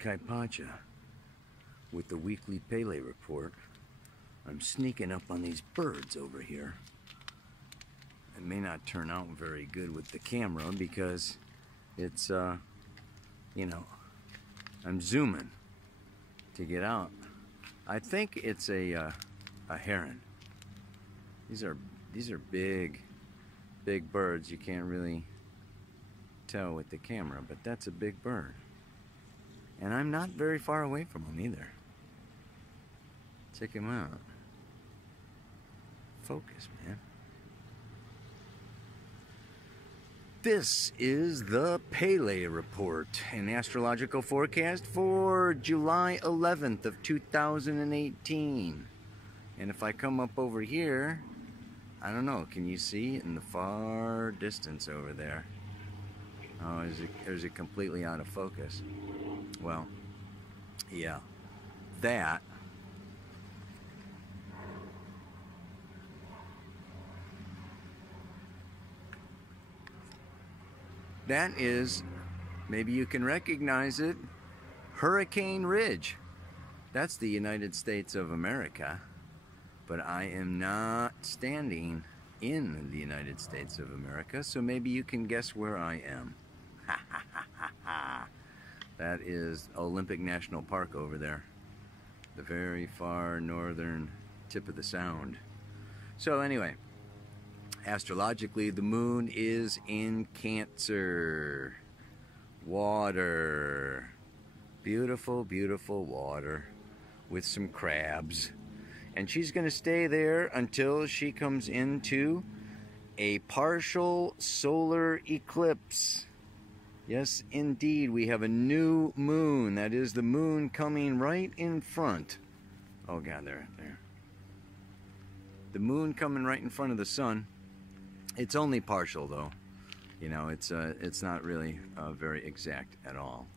Kaipacha with the weekly Pele report. I'm sneaking up on these birds over here. It may not turn out very good with the camera because it's, you know, I'm zooming to get out. I think it's a heron. These are big birds. You can't really tell with the camera, but that's a big bird. And I'm not very far away from him either. Check him out. Focus, man. This is the Pele report, an astrological forecast for July 11th of 2018. And if I come up over here, I don't know, can you see in the far distance over there? Oh, is it completely out of focus? Well, yeah, that is, maybe you can recognize it, Hurricane Ridge. That's the United States of America, but I am not standing in the United States of America, so maybe you can guess where I am. Ha ha ha ha ha. That is Olympic National Park over there, the very far northern tip of the sound. So anyway, astrologically, the moon is in Cancer. Water. Beautiful, beautiful water with some crabs. And she's going to stay there until she comes into a partial solar eclipse. Yes, indeed, we have a new moon. That is the moon coming right in front. Oh, God, there. The moon coming right in front of the sun. It's only partial, though. You know, it's not really very exact at all.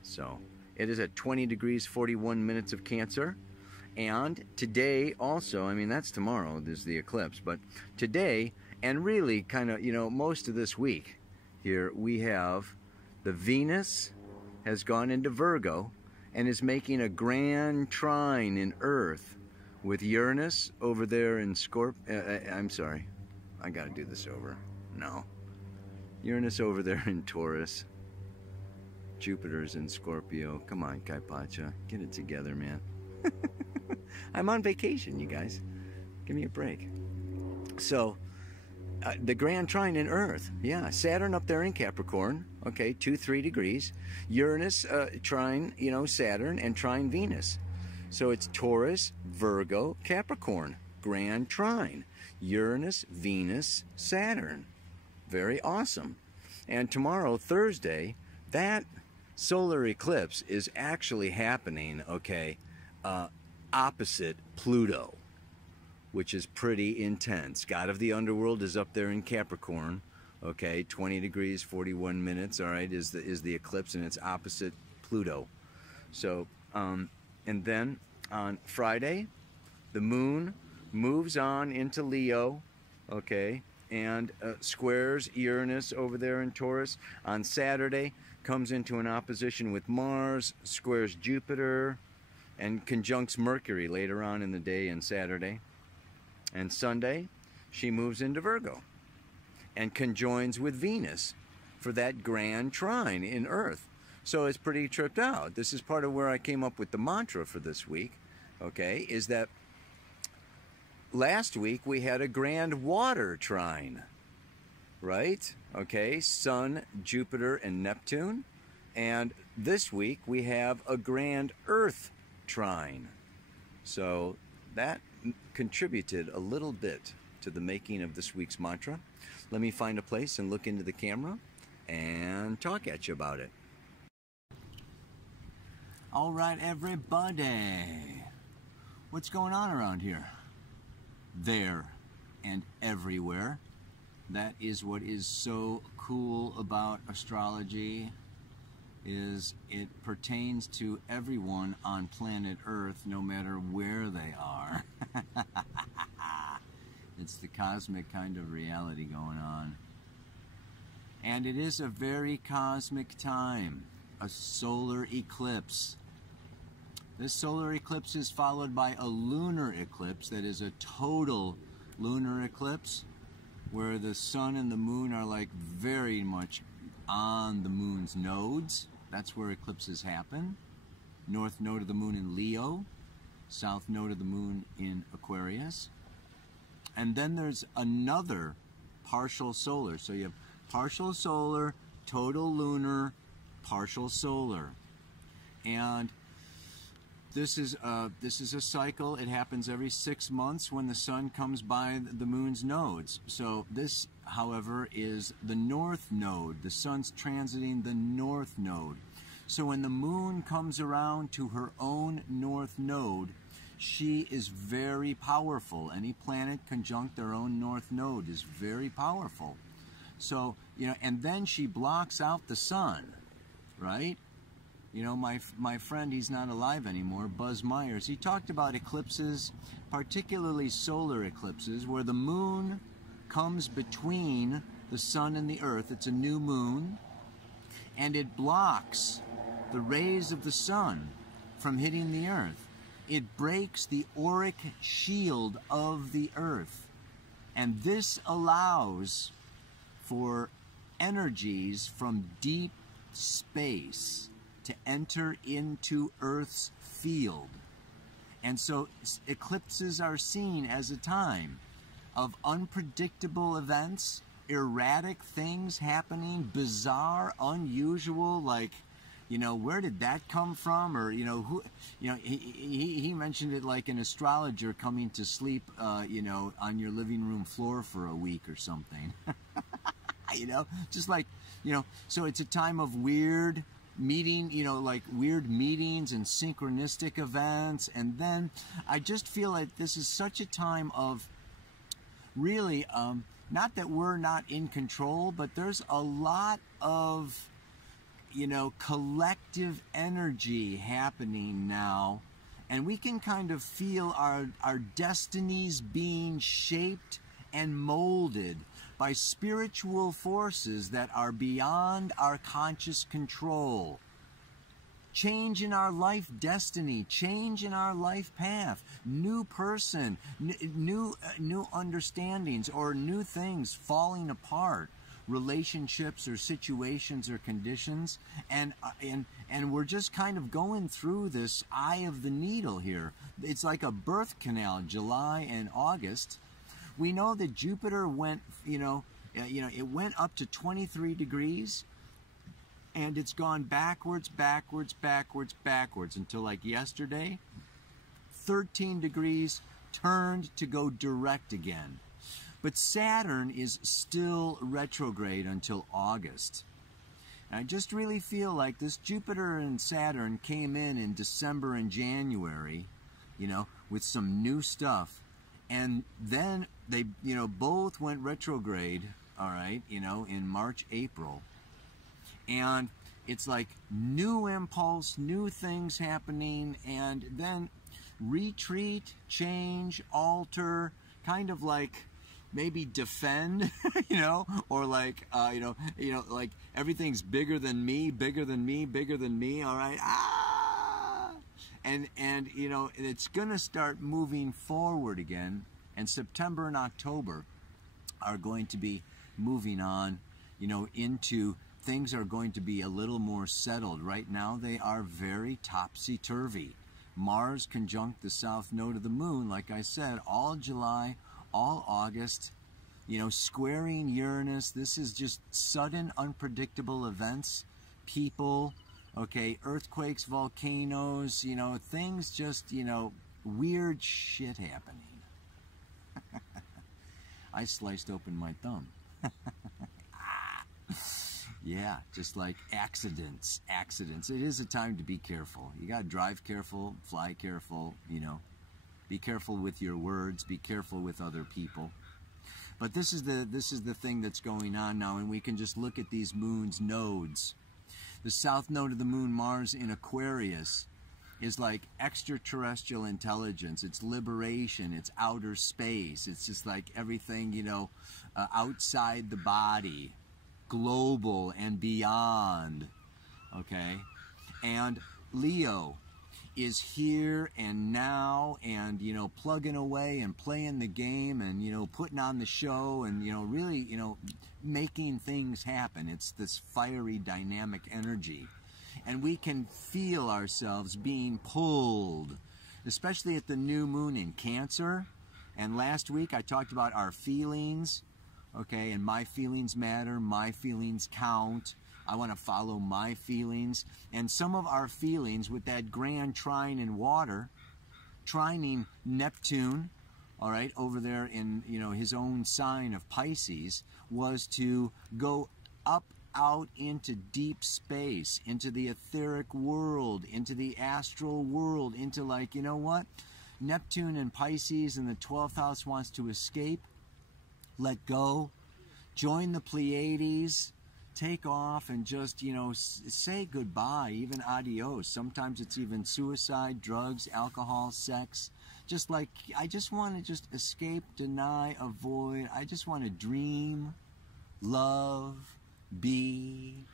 So, it is at 20 degrees 41 minutes of Cancer. And today also, I mean, that's tomorrow, there's the eclipse. But today, and really kind of, you know, most of this week, here we have the Venus has gone into Virgo and is making a grand trine in Earth with Uranus over there in I'm sorry, I gotta do this over. No. Uranus over there in Taurus. Jupiter's in Scorpio. Come on, Kaipacha, get it together, man. I'm on vacation, you guys. Give me a break. So, the grand trine in Earth, yeah, Saturn up there in Capricorn, okay, 2-3 degrees. Uranus trine, you know, Saturn, and trine Venus. So it's Taurus, Virgo, Capricorn, grand trine. Uranus, Venus, Saturn. Very awesome. And tomorrow, Thursday, that solar eclipse is actually happening, okay, opposite Pluto, which is pretty intense. God of the underworld is up there in Capricorn, okay, 20 degrees 41 minutes, all right, is the eclipse, and it's opposite Pluto. So and then on Friday, the moon moves on into Leo, okay, and squares Uranus over there in Taurus. On Saturday, comes into an opposition with Mars, squares Jupiter, and conjuncts Mercury later on in the day and Saturday. And Sunday, she moves into Virgo and conjoins with Venus for that grand trine in Earth. So it's pretty tripped out. This is part of where I came up with the mantra for this week, okay, is that last week we had a grand water trine, right? Okay, Sun, Jupiter, and Neptune. And this week we have a grand Earth trine. So that contributed a little bit to the making of this week's mantra. Let me find a place and look into the camera and talk at you about it. All right, everybody. What's going on around here? There and everywhere. That is what is so cool about astrology, is it pertains to everyone on planet Earth, no matter where they are. It's the cosmic kind of reality going on. And it is a very cosmic time. a solar eclipse. This solar eclipse is followed by a lunar eclipse that is a total lunar eclipse where the sun and the moon are like very much on the moon's nodes. That's where eclipses happen. North node of the moon in Leo, south node of the moon in Aquarius. And then there's another partial solar. So you have partial solar, total lunar, partial solar. And this is a cycle. It happens every 6 months when the sun comes by the moon's nodes. So this, however, is the north node. The sun's transiting the north node. So when the moon comes around to her own north node, she is very powerful. Any planet conjunct their own north node is very powerful. So, you know, and then she blocks out the sun, right? You know, my friend, he's not alive anymore, Buzz Myers, he talked about eclipses, particularly solar eclipses, where the moon comes between the sun and the earth. It's a new moon, and it blocks the rays of the sun from hitting the earth. It breaks the auric shield of the earth, and this allows for energies from deep space to enter into Earth's field. And so eclipses are seen as a time of unpredictable events, erratic things happening, bizarre, unusual, like, you know, where did that come from? Or, you know, who, you know, he mentioned it like an astrologer coming to sleep, you know, on your living room floor for a week or something. You know, just like, you know, so it's a time of weird meeting, you know, like weird meetings and synchronistic events. And then I just feel like this is such a time of really, not that we're not in control, but there's a lot of, you know, collective energy happening now. And we can kind of feel our destinies being shaped and molded by spiritual forces that are beyond our conscious control. Change in our life destiny, change in our life path, new person, new understandings or new things falling apart, relationships or situations or conditions, and we're just kind of going through this eye of the needle here. It's like a birth canal, July and August. We know that Jupiter went, it went up to 23 degrees, and it's gone backwards, backwards, backwards, backwards until like yesterday. 13 degrees, turned to go direct again. But Saturn is still retrograde until August. And I just really feel like this Jupiter and Saturn came in December and January, you know, with some new stuff. And then they, you know, both went retrograde, all right, you know, in March, April. And it's like new impulse, new things happening, and then retreat, change, alter, kind of like maybe defend, you know, or like, like everything's bigger than me, bigger than me, bigger than me, all right? And you know, it's going to start moving forward again, and September and October are going to be moving on, you know, into things are going to be a little more settled. Right now they are very topsy-turvy. Mars conjunct the south node of the moon, like I said, all July, all August, you know, squaring Uranus. This is just sudden, unpredictable events, people, okay, earthquakes, volcanoes, you know, things just, you know, weird shit happening. I sliced open my thumb. Yeah, just like accidents. It is a time to be careful. You got to drive careful, fly careful, you know. Be careful with your words, be careful with other people. But this is the thing that's going on now, and we can just look at these moon's nodes. The south node of the moon, Mars in Aquarius, is like extraterrestrial intelligence. It's liberation, it's outer space. It's just like everything, you know, outside the body, global and beyond. okay? And Leo is here and now and, you know, plugging away and playing the game and, you know, putting on the show and, you know, really, you know, making things happen. It's this fiery, dynamic energy. And we can feel ourselves being pulled, especially at the new moon in Cancer. And last week I talked about our feelings, okay, and my feelings matter, my feelings count. I want to follow my feelings. And some of our feelings with that grand trine in water, trining Neptune, all right, over there in, you know, his own sign of Pisces, was to go up out into deep space, into the etheric world, into the astral world, into, like, you know what? Neptune and Pisces in the 12th house wants to escape, let go, join the Pleiades, take off and just, you know, say goodbye, even adios. Sometimes it's even suicide, drugs, alcohol, sex. Just like, I just want to just escape, deny, avoid. I just want to dream, love, be,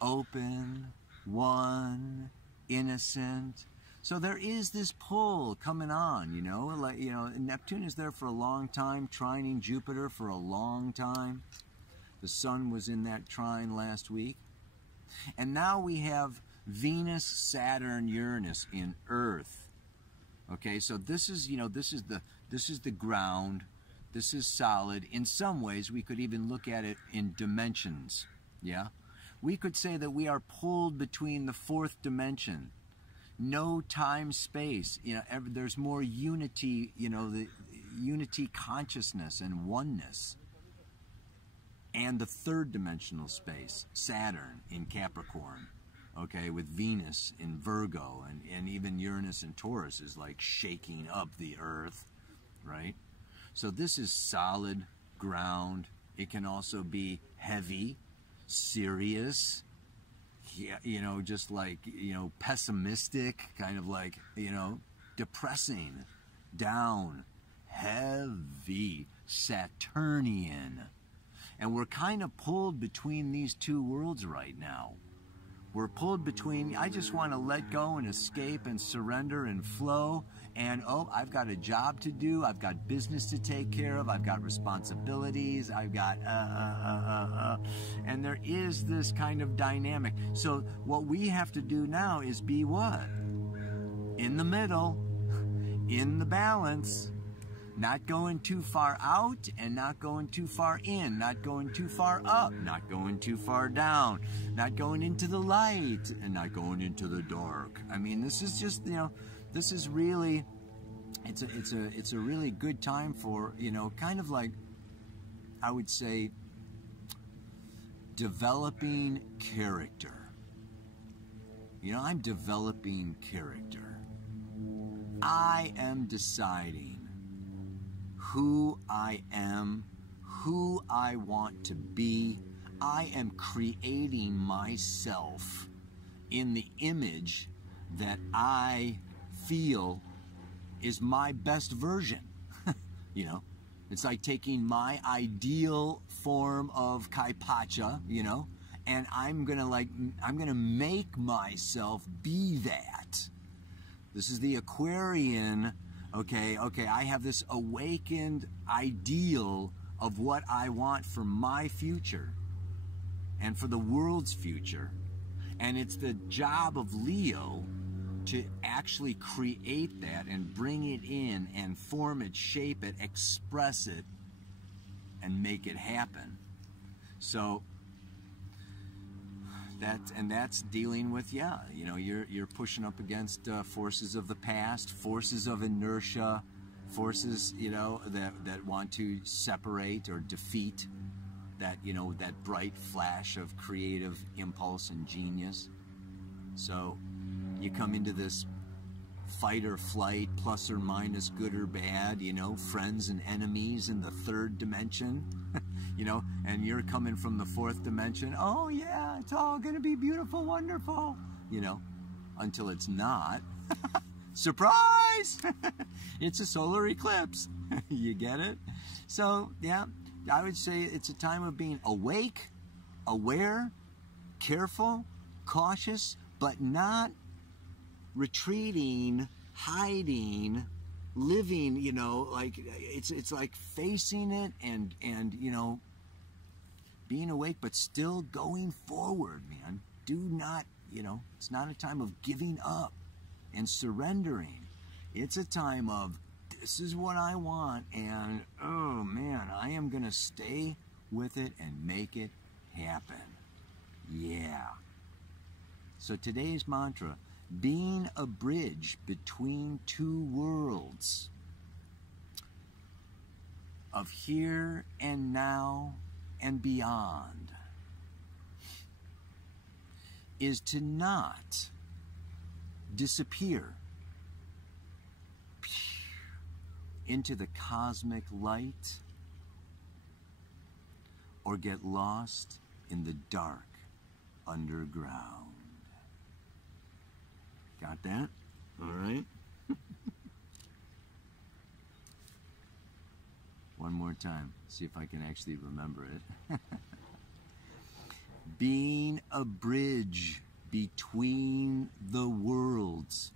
open, one, innocent. So there is this pull coming on, you know, like, you know, Neptune is there for a long time, trining Jupiter for a long time. The sun was in that trine last week. And now we have Venus, Saturn, Uranus in Earth. Okay, so this is, you know, this is the ground. This is solid. In some ways, we could even look at it in dimensions. Yeah? We could say that we are pulled between the fourth dimension. No time, space. You know, there's more unity, you know, the unity consciousness and oneness. And the third dimensional space, Saturn in Capricorn, okay, with Venus in Virgo, and even Uranus in Taurus is like shaking up the earth, right? So this is solid ground. It can also be heavy, serious, yeah, you know, just like, you know, pessimistic, kind of like, you know, depressing, down, heavy, Saturnian. And we're kind of pulled between these two worlds right now. We're pulled between, I just want to let go and escape and surrender and flow. And, oh, I've got a job to do. I've got business to take care of. I've got responsibilities. I've got, And there is this kind of dynamic. So what we have to do now is be what? In the middle, in the balance. Not going too far out and not going too far in, not going too far up, not going too far down, not going into the light and not going into the dark. I mean, this is just, you know, this is really, it's a really good time for, you know, kind of like, I would say, developing character. You know, I'm developing character. I am deciding who I am, who I want to be. I am creating myself in the image that I feel is my best version. You know, it's like taking my ideal form of Kaipacha, you know, and I'm gonna make myself be that. This is the Aquarian. Okay, I have this awakened ideal of what I want for my future and for the world's future. And it's the job of Leo to actually create that and bring it in and form it, shape it, express it, and make it happen. So that's dealing with, yeah, you know, you're pushing up against forces of the past, forces of inertia, forces, you know, that want to separate or defeat that, you know, that bright flash of creative impulse and genius. So you come into this fight or flight, plus or minus, good or bad, you know, friends and enemies in the third dimension. You know, and you're coming from the fourth dimension. Oh yeah, it's all gonna be beautiful, wonderful. You know, until it's not. Surprise! It's a solar eclipse. You get it? So yeah, I would say it's a time of being awake, aware, careful, cautious, but not retreating, hiding, living, you know, like it's like facing it and you know, being awake, but still going forward, man. Do not, you know, it's not a time of giving up and surrendering. It's a time of, this is what I want, and oh man, I am gonna stay with it and make it happen. Yeah. So today's mantra, being a bridge between two worlds of here and now and beyond, is to not disappear into the cosmic light or get lost in the dark underground. Got that? All right. One more time. See if I can actually remember it. Being a bridge between the worlds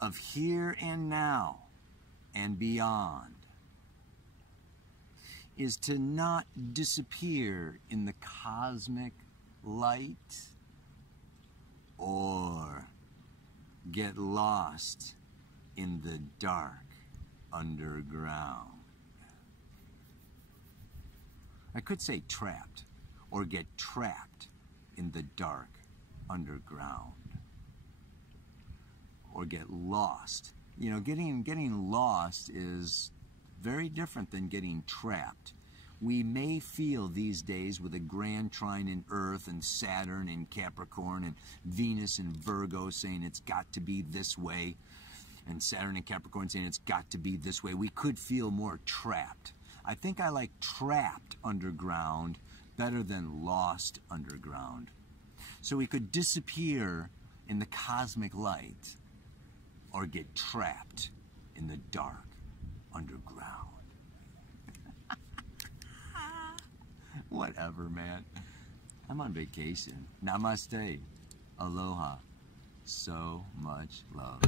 of here and now and beyond is to not disappear in the cosmic light or get lost in the dark underground. I could say trapped, or get trapped in the dark underground, or get lost. You know, getting lost is very different than getting trapped. We may feel these days with a grand trine in Earth and Saturn in Capricorn and Venus in Virgo saying it's got to be this way, and Saturn in Capricorn saying it's got to be this way, we could feel more trapped. I think I like trapped underground better than lost underground. So we could disappear in the cosmic light or get trapped in the dark underground. Whatever, man. I'm on vacation. Namaste. Aloha. So much love.